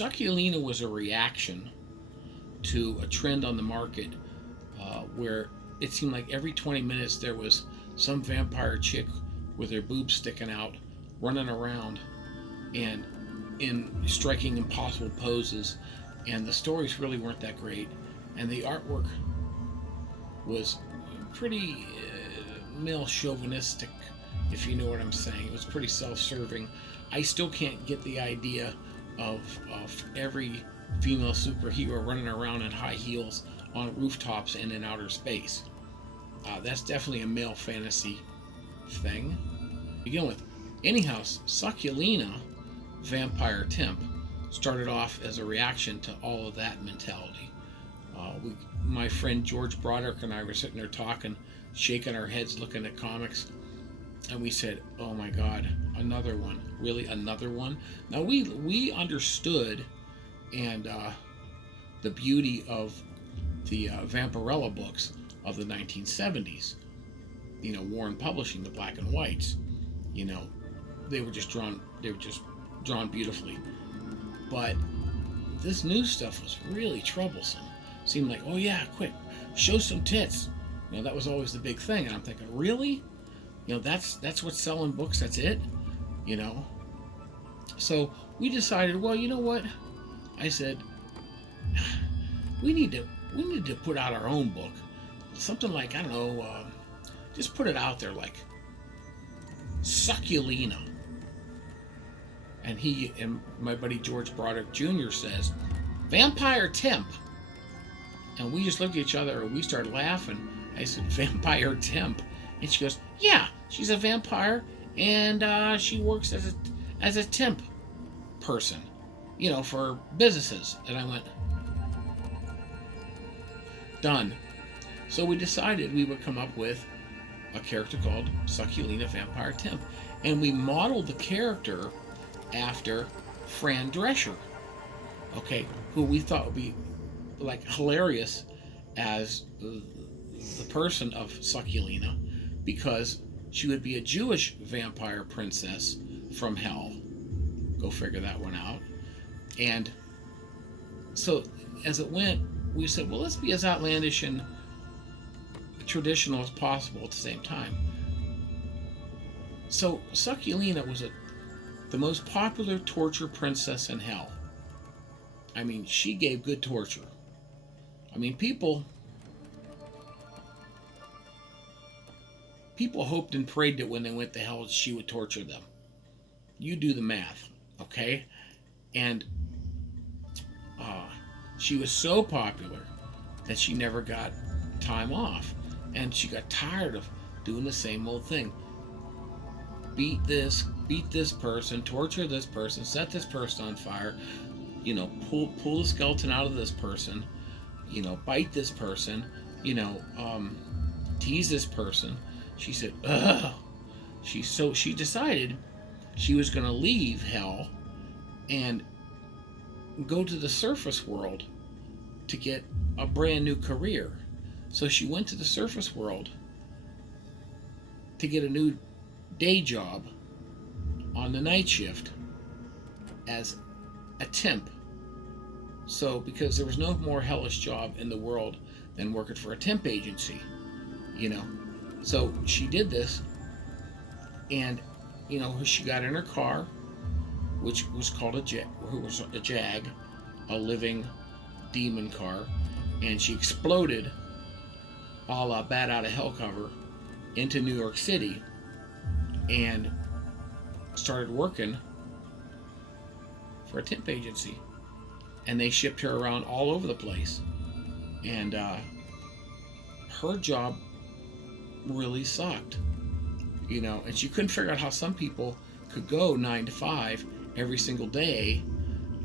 Suckulina was a reaction to a trend on the market where it seemed like every 20 minutes there was some vampire chick with her boobs sticking out, running around and in striking impossible poses, and the stories really weren't that great, and the artwork was pretty male chauvinistic, if you know what I'm saying. It was pretty self-serving. I still can't get the idea of every female superhero running around in high heels on rooftops and in outer space. That's definitely a male fantasy thing to begin with. Anyhow, Suckulina, vampire temp, started off as a reaction to all of that mentality. My friend George Broderick and I were sitting there talking, shaking our heads, looking at comics, and we said, "Oh my God, another one! Really, another one?" Now we understood, and the beauty of the Vampirella books of the 1970s. You know, Warren Publishing, the black and whites. You know, they were just drawn beautifully. But this new stuff was really troublesome. Seemed like, oh yeah, quick, show some tits. You know, that was always the big thing. And I'm thinking, really? You know, that's what's selling books. That's it. You know. So we decided, well, you know what? I said, we need to put out our own book, something like, I don't know, just put it out there like Suckulina. And he and my buddy George Broderick Jr. says, vampire temp. And we just looked at each other and we started laughing. I said, vampire temp? And she goes, yeah, she's a vampire and she works as a temp person, you know, for businesses. And I went, done. So we decided we would come up with a character called Suckulina Vampire Temp. And we modeled the character after Fran Drescher, okay, who we thought would be like hilarious as the person of Suckulina, because she would be a Jewish vampire princess from hell. Go figure that one out. And so as it went, we said, well, let's be as outlandish and traditional as possible at the same time. So Suckulina was the most popular torture princess in hell. I mean, she gave good torture. I mean, people hoped and prayed that when they went to hell, she would torture them. You do the math, okay? And she was so popular that she never got time off. And she got tired of doing the same old thing. Beat this person, torture this person, set this person on fire, you know, pull the skeleton out of this person, you know, bite this person, you know, tease this person. She said, ugh. She decided she was going to leave hell and go to the surface world to get a brand new career. So she went to the surface world to get a new day job on the night shift as a temp. So, because there was no more hellish job in the world than working for a temp agency, you know. So she did this, and, you know, she got in her car, which was called a Jag, a living demon car, and she exploded a la Bat Out of Hell cover into New York City and started working for a temp agency. And they shipped her around all over the place. And her job really sucked, you know, and she couldn't figure out how some people could go 9 to 5 every single day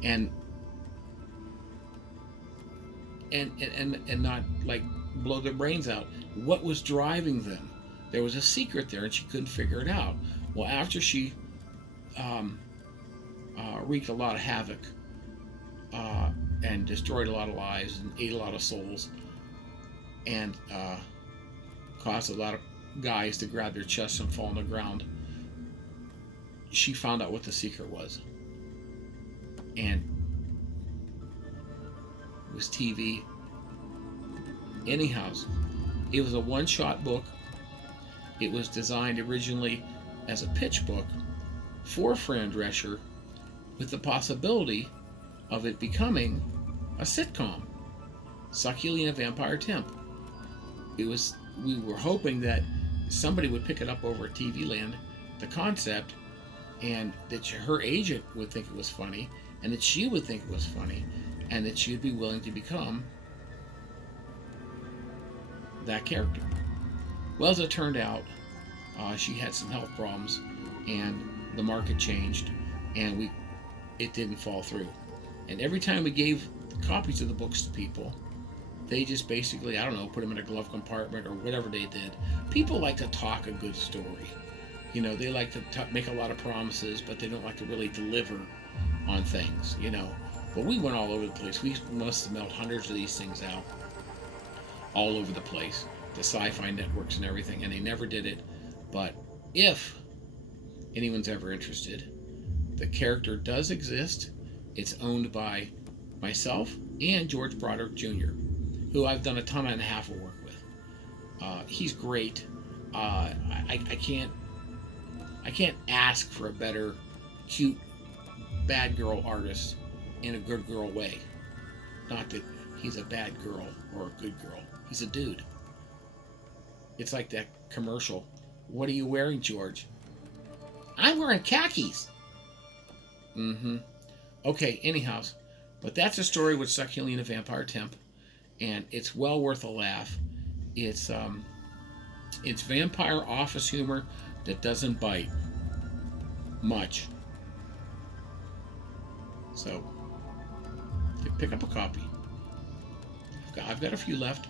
and not like blow their brains out. What was driving them? There was a secret there, and she couldn't figure it out. Well, after she wreaked a lot of havoc and destroyed a lot of lives and ate a lot of souls and caused a lot of guys to grab their chests and fall on the ground, she found out what the secret was. And was TV. Anyhow, it was a one-shot book. It was designed originally as a pitch book for Fran Drescher, with the possibility of it becoming a sitcom, Suckulina Vampire Temp. We were hoping that somebody would pick it up over at TV Land, the concept, and that her agent would think it was funny, and that she would think it was funny, and that she'd be willing to become that character. Well, as it turned out, she had some health problems, and the market changed, and it didn't fall through. And every time we gave copies of the books to people, they just basically, I don't know, put them in a glove compartment or whatever they did. People like to talk a good story. You know, they like to make a lot of promises, but they don't like to really deliver on things, you know. But we went all over the place. We must have mailed hundreds of these things out all over the place, the sci-fi networks and everything, and they never did it. But if anyone's ever interested, the character does exist. It's owned by myself and George Broderick Jr., who I've done a ton and a half of work with. He's great. I can't ask for a better, cute, bad girl artist in a good girl way. Not that he's a bad girl or a good girl. He's a dude. It's like that commercial. What are you wearing, George? I'm wearing khakis. Okay, anyhow, but that's a story with Suckulina Vampire Temp, and it's well worth a laugh. It's vampire office humor that doesn't bite much. So, pick up a copy. I've got a few left.